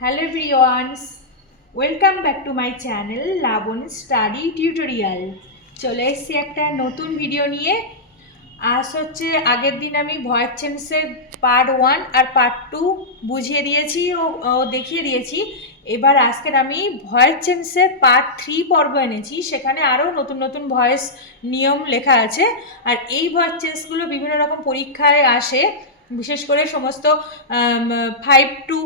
Hello everyone, welcome back to my channel Labon Study Tutorial. চলে এসেছি একটা নতুন ভিডিও নিয়ে। আজ হচ্ছে আগের দিন আমি ভয়েস চেঞ্জের পার্ট 1 আর পার্ট 2 বুঝিয়ে দিয়েছি ও দেখিয়ে দিয়েছি। এবার আজকের আমি ভয়েস চেঞ্জের পার্ট 3 পর্ব এনেছি। সেখানে আরও নতুন নতুন ভয়েস নিয়ম লেখা আছে। আর এই ভয়েস চেঞ্জগুলো বিভিন্ন রকম পরীক্ষায় আসে, বিশেষ করে সমস্ত 5 to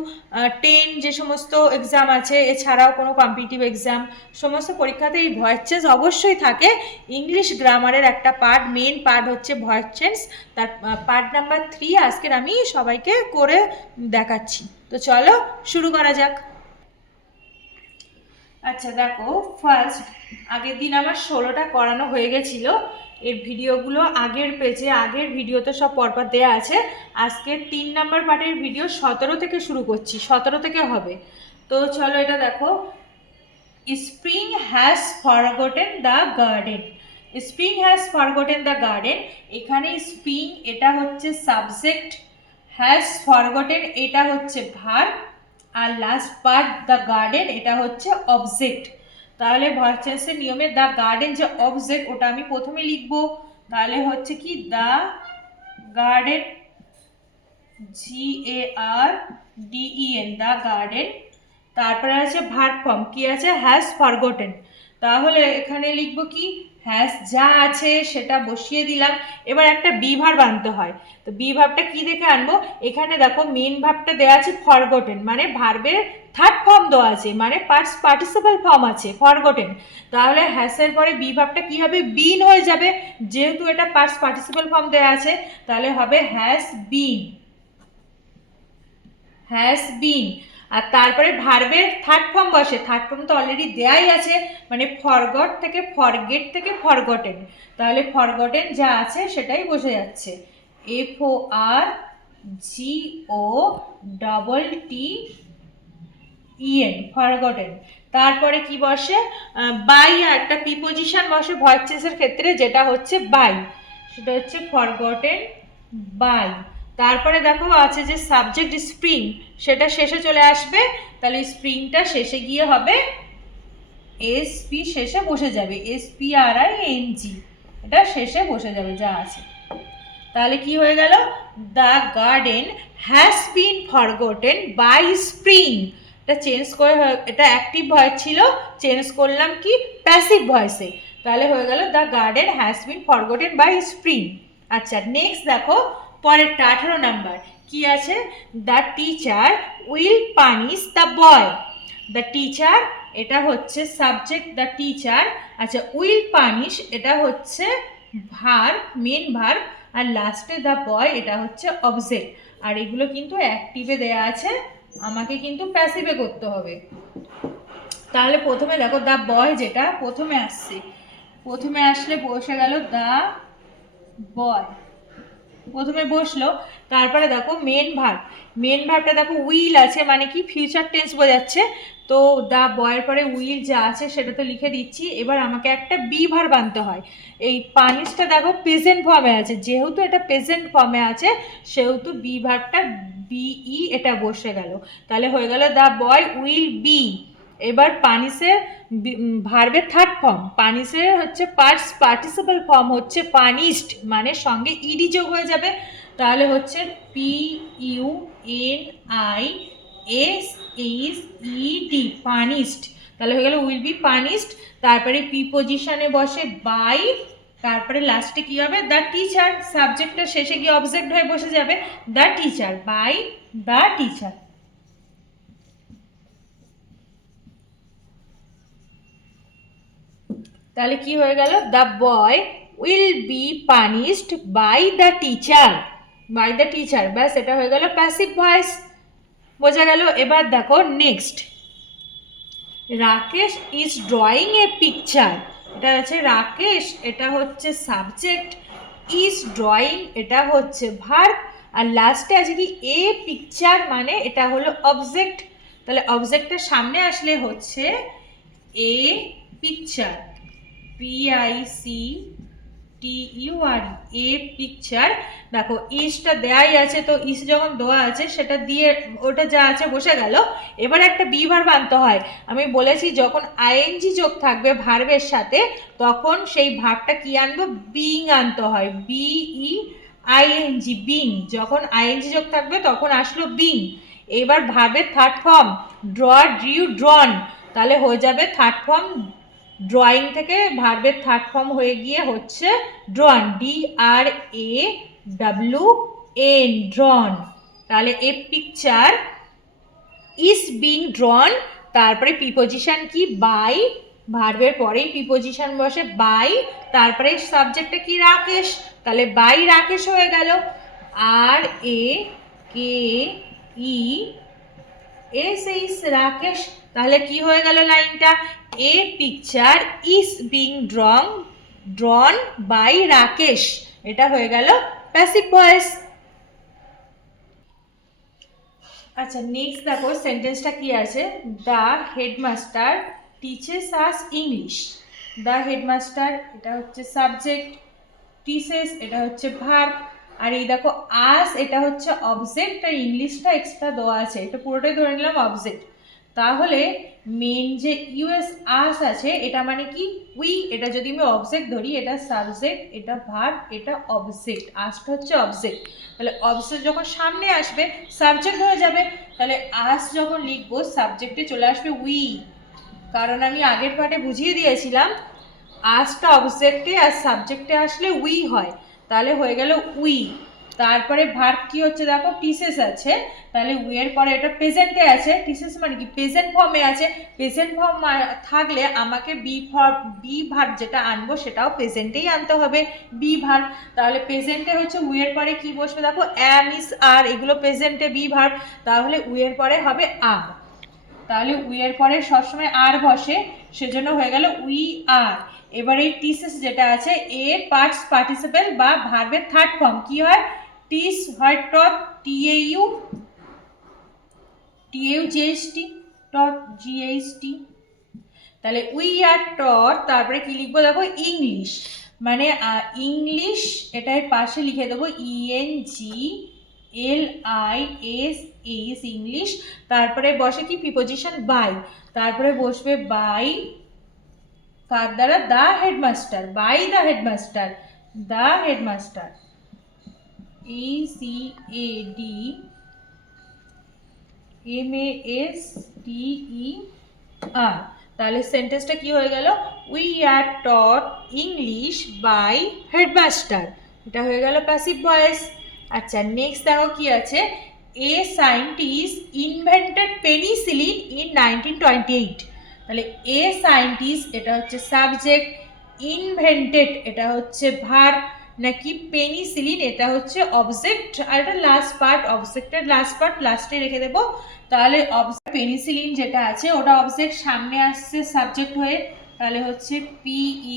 10 যে সমস্ত এক্সাম আছে, এছাড়াও কোনো কম্পিটিটিভ এক্সাম, সমস্ত পরীক্ষাতে এই ভয়েস চেঞ্জ অবশ্যই থাকে। ইংলিশ গ্রামারের একটা পার্ট, মেন পার্ট হচ্ছে ভয়েস চেঞ্জ। তার পার্ট নাম্বার 3 আজকের আমি সবাইকে করে দেখাচ্ছি। তো চলো শুরু করা যাক। আচ্ছা দেখো, ফার্স্ট আগের দিন আমার 16টা করানো হয়ে গেছিল। এর ভিডিওগুলো আগের পেজে, আগের ভিডিওতে সব পরপর দেওয়া আছে। আজকে 3 নাম্বার পার্টের ভিডিও 17 থেকে শুরু করছি, 17 থেকে হবে। তো চলো এটা দেখো, spring has forgotten the garden. Spring has forgotten the garden, এখানে স্প্রিং এটা হচ্ছে সাবজেক্ট, হ্যাজ ফরগটেন এটা হচ্ছে ভার্ব, আর লাস্ট পার্ট দ্য গার্ডেন এটা হচ্ছে অবজেক্ট। তাহলে ভয়েস চেঞ্জের নিয়মে দ্য গার্ডেন যে অবজেক্ট ওটা আমি প্রথমে লিখবো। তাহলে হচ্ছে কি the garden, GARDEN, the garden. তারপরে আছে ভার্ব ফর্ম, কি আছে হ্যাজ ফরগটেন। তাহলে এখানে লিখবো কি হ্যাজ, যা আছে সেটা বসিয়ে দিলাম। এবার একটা বি ভার্ব আনতে হয়। তো বি ভার্বটা কি দেখে আনবো, এখানে দেখো মেন ভার্বটা দেওয়া আছে ফরগটেন, মানে ভার্বের থার্ড ফর্ম দেওয়া আছে, মানে পাস্ট পার্টিসিপাল ফর্ম আছে ফরগটেন। তাহলে হ্যাসের পরে বি ভার্বটা কি হবে, বিন হয়ে যাবে। যেহেতু এটা পাস্ট পার্টিসিপাল ফর্ম দেওয়া আছে, তাহলে হবে হ্যাজ বিন, হ্যাজ বিন। আর তারপরে ভার্বের থার্ড ফর্ম বসে, থার্ড ফর্ম তো অলরেডি দেয়াই আছে, মানে ফরগট থেকে ফরগেট থেকে ফরগটেন। তাহলে ফরগটেন যা আছে সেটাই বসে যাচ্ছে, FORGOTTEN, ফরগটেন। তারপরে কি বসে, বাই, আর একটা প্রিপোজিশন বসে ভয়েস চেঞ্জের ক্ষেত্রে, যেটা হচ্ছে বাই, সেটা হচ্ছে ফরগটেন বাই। তারপরে দেখো আছে যে সাবজেক্ট স্প্রিং, সেটা শেষে চলে আসবে। তাহলে স্প্রিংটা শেষে গিয়ে হবে SP, শেষে বসে যাবে SPRING, এটা শেষে বসে যাবে যা আছে। তাহলে কি হয়ে গেল, the garden has been forgotten by spring. এটা চেঞ্জ করে, এটা অ্যাক্টিভ ভয়েস ছিল, চেঞ্জ করলাম কি প্যাসিভ ভয়েসে। তাহলে হয়ে গেল the garden has been forgotten by spring. আচ্ছা নেক্সট দেখো, পরেরটা 18 নাম্বার কি আছে, the teacher will punish the boy. The teacher এটা হচ্ছে সাবজেক্ট, দ্য টিচার। আচ্ছা উইল পানিশ এটা হচ্ছে ভার্ব, মেন ভার্ব, আর লাস্টে দ্য বয় এটা হচ্ছে অবজেক্ট। আর এগুলো কিন্তু অ্যাক্টিভে দেয়া আছে, আমাকে কিন্তু প্যাসিভে করতে হবে। তাহলে প্রথমে দেখো দ্য বয় যেটা প্রথমে আসছে, প্রথমে আসলে বসে গেল দ্য বয়, প্রথমে বসলো। তারপরে দেখো মেন ভার্ব, মেন ভার্বটা দেখো উইল আছে, মানে কি ফিউচার টেন্স বোঝাচ্ছে। তো দ্য বয়ের পরে উইল যা আছে সেটা তো লিখে দিচ্ছি। এবার আমাকে একটা বি ভার্ব আনতে হয়। এই পানিশটা দেখো প্রেজেন্ট ফর্মে আছে, যেহেতু এটা প্রেজেন্ট ফর্মে আছে সেহেতু বি ভার্বটা BE এটা বসে গেল। তাহলে হয়ে গেল দ্য বয় উইল বি। এবার পানিশের ভার্বের থার্ড ফর্ম, পানিশের হচ্ছে পাস্ট পার্টিসিপাল ফর্ম হচ্ছে পানিশড, মানে সঙ্গে ইডি যোগ হয়ে যাবে। তাহলে হচ্ছে PUNISHED, পানিশড। তাহলে হয়ে গেল উইল বি পানিশড। তারপরে প্রিপোজিশনে বসে বাই, তারপরে লাস্টে কি হবে দ্য টিচার, সাবজেক্টটা শেষে গিয়ে অবজেক্ট হয়ে বসে যাবে, the teacher by the teacher. তাহলে কি হয়ে গেল, the boy will be punished by the teacher, by the teacher. ব্যাস এটা হয়ে গেল প্যাসিভ ভয়েস, বোঝা গেল। এবার দেখো next, Rakesh is drawing a picture. এটা আছে রাকেশ, এটা হচ্ছে সাবজেক্ট, ইজ ড্রয়িং এটা হচ্ছে ভার্ব, আর লাস্টে আছে কি এ পিকচার, মানে এটা হলো অবজেক্ট। তাহলে অবজেক্টের সামনে আসলে হচ্ছে a picture, PICTURE, TUR a picture. দেখো ইসটা দেয়াই আছে, তো ইস যখন দেওয়া আছে সেটা দিয়ে ওটা যা আছে বসে গেল। এবার একটা বি ভার্ব আনতে হয়। আমি বলেছি যখন আইএনজি যোগ থাকবে ভার্বের সাথে তখন সেই ভার্বটা কি আনবো, বিং আনতে হয়। BEING, being. যখন আইএনজি যোগ থাকবে তখন আসলো বিং। এবার ভার্বের থার্ড ফর্ম ড্র, ড্রিউ, ড্রন, তাহলে হয়ে যাবে থার্ড ফর্ম ড্রয়িং থেকে ভার্বের থার্ড ফর্ম হয়ে গিয়ে হচ্ছে ড্রন, DRAWN, ড্রন। তাহলে a picture is being drawn, তারপরে প্রিপোজিশন কি বাই, ভার্বের পরেই প্রিপোজিশন বসে বাই, তারপরে সাবজেক্টটা কি রাকেশ, তাহলে বাই রাকেশ হয়ে গেল। RAKES, রাকেশ। তাহলে কি হয়ে গেল লাইনটা, a picture is being drawn by Rakesh, এটা হয়ে গেল প্যাসিভ ভয়েস। আচ্ছা নেক্সট দেখো সেন্টেন্সটা কি আছে, the headmaster teaches us English. The headmaster এটা হচ্ছে সাবজেক্ট, টিচেস এটা হচ্ছে ভার্ব, আর এই দেখো আস এটা হচ্ছে অবজেক্ট, আর ইংলিশটা এক্সট্রা দেওয়া আছে, এটা পুরোটাই ধরে নিলাম অবজেক্ট। তাহলে মেন যে ইউএস আস আছে এটা মানে কি উই, এটা যদি আমি অবজেক্ট ধরি এটা সাবজেক্ট, এটা ভার্ব, এটা অবজেক্ট, আসটা হচ্ছে অবজেক্ট। তাহলে অবজেক্ট যখন সামনে আসবে সাবজেক্ট হয়ে যাবে, তাহলে আস যখন লিখবো সাবজেক্টে চলে আসবে উই, কারণ আমি আগের পার্টে বুঝিয়ে দিয়েছিলাম আসটা অবজেক্টে আর সাবজেক্টে আসলে উই হয়, তাহলে হয়ে গেল উই। তারপরে ভার্ব কি হচ্ছে দেখো টিসেস আছে, তাহলে উই এর পরে এটা প্রেজেন্টে আছে, টিসেস মানে কি প্রেজেন্ট ফর্মে আছে, প্রেজেন্ট ফর্ম থাকলে আমাকে বি ভার্ব যেটা আনবো সেটাও প্রেজেন্টেই আনতে হবে, বি ভার্ব। তাহলে প্রেজেন্টে হচ্ছে উই এর পরে কি বসবে দেখো অ্যাম, ইজ, আর, এগুলো প্রেজেন্টে বি ভার্ব, তাহলে উই এর পরে হবে আর, তাহলে উই এর পরে সবসময় আর বসে, সেজন্য হয়ে গেল উই আর। এবার এই টিসেস যেটা আছে এ পার্টস পার্টিসিপেল বা ভার্বের থার্ড ফর্ম কি হয়, টিস হয় টট, TAU টট, GHT। তাহলে উই আর টট, তারপরে কি লিখবো দেখো ইংলিশ, মানে ইংলিশ এটার পাশে লিখে দেবো ENGLISH, ইংলিশ। তারপরে বসে কি প্রিপোজিশন বাই, তারপরে বসবে বাই কার দ্বারা, the headmaster, by the headmaster, the headmaster, ECADMASTER। তাহলে সেন্টেন্সটা কি হয়ে গেল, we are taught English by headmaster, এটা হয়ে গেল প্যাসিভ ভয়েস। আচ্ছা নেক্সট দেখো কি আছে, এ সায়েন্টিস্ট ইনভেন্টেড পেনিসিলিন ইন 1928। তাহলে এ সায়েন্টিস্ট এটা হচ্ছে সাবজেক্ট, ইনভেন্টেড এটা হচ্ছে ভার্ব, নাকি পেনিসিলিন এটা হচ্ছে অবজেক্ট, আর এটা লাস্ট পার্ট, অবজেক্টের লাস্ট পার্ট লাস্টে রেখে দেবো। তাহলে পেনিসিলিন যেটা আছে ওটা অবজেক্ট, সামনে আসছে সাবজেক্ট হয়ে, তাহলে হচ্ছে PENICILLI,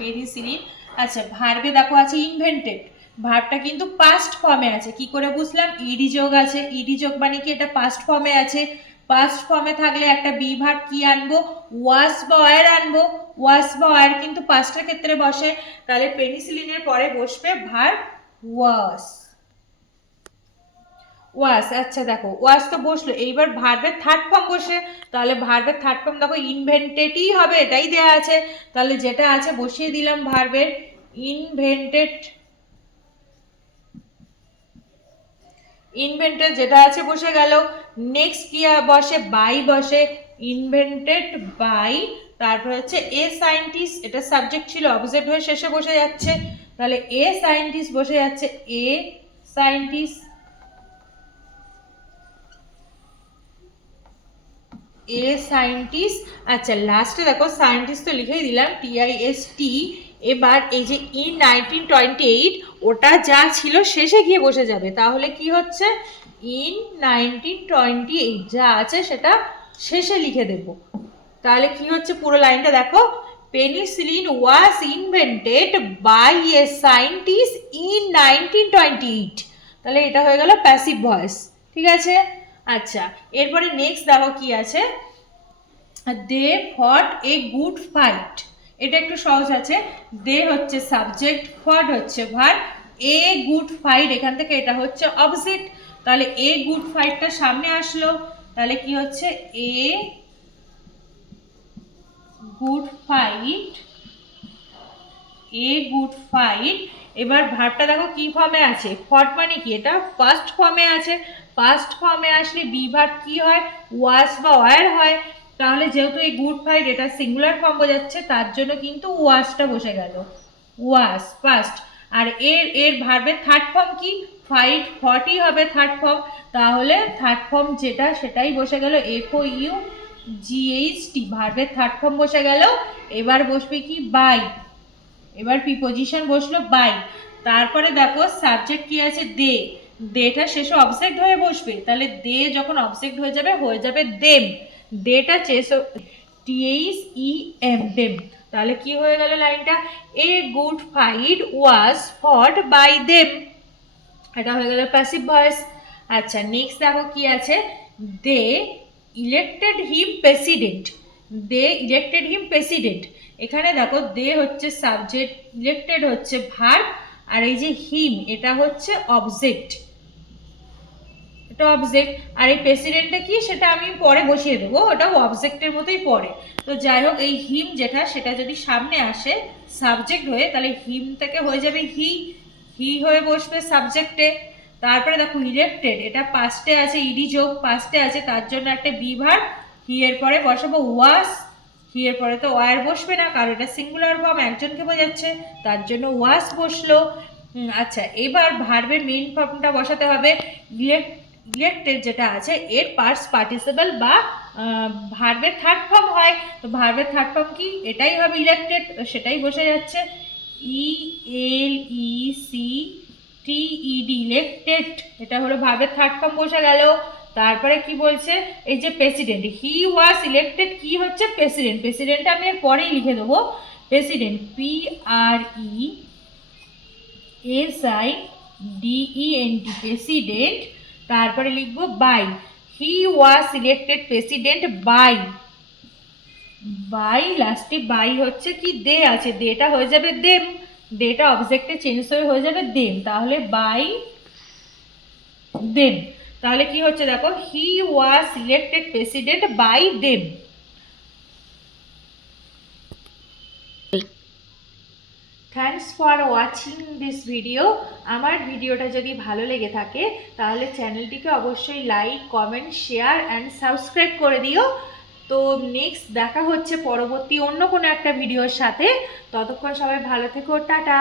পেনিসিলিন। আচ্ছা ভার্বে দেখো আছে ইনভেন্টেড, ভার্বটা কিন্তু পাস্ট ফর্মে আছে, কি করে বুঝলাম, ইডি যোগ আছে, ইডি যোগ মানে কি এটা পাস্ট ফর্মে আছে, পাস্ট ফর্মে থাকলে একটা বি ভার্ব কি আনবো, ওয়াজ বা ওয়ার আনবো, ওয়াজ বা ওয়ার কিন্তু পাস্টের ক্ষেত্রে বসে, তাহলে পেনিসিলিনের পরে বসবে ভার্ব ওয়াজ, ওয়াজ। আচ্ছা দেখো ওয়াজ তো বসলো, এইবার ভার্বের থার্ড ফর্ম বসে, তাহলে ভার্বের থার্ড ফর্ম দেখো ইনভেন্টেডই হবে, এটাই দেয়া আছে, তাহলে যেটা আছে বসিয়ে দিলাম ভার্বের ইনভেন্টেড, ইনভেন্টেড যেটা আছে বসে গেল। নেক্সট কি বসে, বাই বসে, ইনভেন্টেড বাই, তারপর হচ্ছে এ সায়েন্টিস্ট, এটা সাবজেক্ট ছিল অবজেক্ট হয়ে শেষে বসে যাচ্ছে, তাহলে এ সায়েন্টিস্ট বসে যাচ্ছে, এ সায়েন্টিস্ট, এ সায়েন্টিস্ট। আচ্ছা লাস্টে দেখো সায়েন্টিস্ট তো লিখেই দিলাম TIST। এবার এই যে ইন 1928 ওটা যা ছিল শেষে গিয়ে বসে যাবে, তাহলে কি হচ্ছে ইন 1928 যা আছে সেটা শেষে লিখে দেব, তাহলে কি হচ্ছে পুরো লাইনটা দেখো, penicillin was invented by a scientist in 1928, তাহলে এটা হয়ে গেল প্যাসিভ ভয়েস, ঠিক আছে। আচ্ছা এরপরে নেক্সট দেখো কি আছে, দে ফট এ গুড ফাইট, এটা একটু সহজ আছে। দে হচ্ছে সাবজেক্ট, ফট হচ্ছে ভার্ব, এ গুড ফাইট এখান থেকে এটা হচ্ছে অবজেক্ট, তাহলে এ গুড ফাইটটা সামনে আসলো, তাহলে কি হচ্ছে a good fight, a good fight. এবার ভার্বটা দেখো কি ফর্মে আছে, ফট মানে কি, এটা ফার্স্ট ফর্মে আছে, ফার্স্ট ফর্মে আসলে বি ভার্ব কি হয়, ওয়াজ বা ওয়ার হয়। তাহলে যেহেতু এই গুড ফাইট এটা সিঙ্গুলার ফর্ম বোঝাচ্ছে, তার জন্য কিন্তু ওয়াজটা বসে গেল, ওয়াজ ফার্স্ট। আর এর ভার্বের থার্ড ফর্ম কি, ফাইট, ফটই হবে থার্ড ফর্ম, তাহলে থার্ড ফর্ম যেটা সেটাই বসে গেল এফ ও ইউ জিএইচ টি, ভার্বের থার্ড ফর্ম বসে গেল। এবার বসবে কি বাই, এবার প্রিপোজিশন বসলো বাই। তারপরে দেখো সাবজেক্ট কি আছে দে, দেটা শেষে অবজেক্ট হয়ে বসবে, তাহলে দে যখন অবজেক্ট হয়ে যাবে দেম, দেটা শেষে টিএইচ ই এম দেম, তাহলে কি হয়ে গেল লাইনটা, এ গুড ফাইট ওয়াজ ফট বাই দেম, এটা হয়ে গেল প্যাসিভ ভয়েস। আচ্ছা নেক্সট দেখো কি আছে, দে ইলেক্টেড হিম প্রেসিডেন্ট, দে ইলেক্টেড হিম প্রেসিডেন্ট, এখানে দেখো দে হচ্ছে সাবজেক্ট, ইলেক্টেড হচ্ছে ভার্ব, আর এই যে হিম এটা হচ্ছে অবজেক্ট, এটা অবজেক্ট, আর এই প্রেসিডেন্টটা কি সেটা আমি পরে বসিয়ে দেবো, ওটাও অবজেক্টের মতোই পড়ে। তো যাই হোক এই হিম যেটা সেটা যদি সামনে আসে সাবজেক্ট হয়ে, তাহলে হিম থেকে হয়ে যাবে হি, হি হয়ে বসবে সাবজেক্টে। তারপরে দেখো ইলেক্টেড, এটা পাস্টে আছে, ইডি যোগ পাস্টে আছে, তার জন্য একটা বি ভার্ব, হি এর পরে বসাবো ওয়াস, হি এর পরে তো ওয়ার বসবে না কারণ এটা সিঙ্গুলার ফর্ম একজনকে বোঝাচ্ছে, তার জন্য ওয়াস বসলো। আচ্ছা এবার ভার্বের মেইন ফর্মটা বসাতে হবে, ইলেক্টেড যেটা আছে এর পাস্ট পার্টিসিপল বা ভার্বের থার্ড ফর্ম হয়, তো ভার্বের থার্ড ফর্ম কি, এটাই হবে ইলেক্টেড, সেটাই বসে যাচ্ছে E L E C T E D, elected, এটা হলো ভার্বের থার্ড ফর্ম বসে গেল। তারপরে কি বলছে, এই যে প্রেসিডেন্ট, হি ওয়াজ ইলেক্টেড কি হচ্ছে প্রেসিডেন্ট, প্রেসিডেন্ট আমি এর পরেই লিখে দেবো, president P R E S I D E N T, president, তারপরে লিখবো by, he was selected president by, by লাস্টে বাই হচ্ছে কি দে আছে, দেটা হয়ে যাবে দেম, দেটা অবজেক্টে চেঞ্জ হয়ে যাবে দেম, তাহলে বাই দেম, তাহলে কি হচ্ছে দেখো he was selected president by them. Thanks for watching this video. আমার ভিডিওটা যদি ভালো লেগে থাকে তাহলে চ্যানেলটিকে অবশ্যই like comment share and subscribe করে দিও। তো নেক্সট দেখা হচ্ছে পরবর্তী অন্য কোনো একটা ভিডিওর সাথে, ততক্ষণ সবাই ভালো থেকো, টাটা।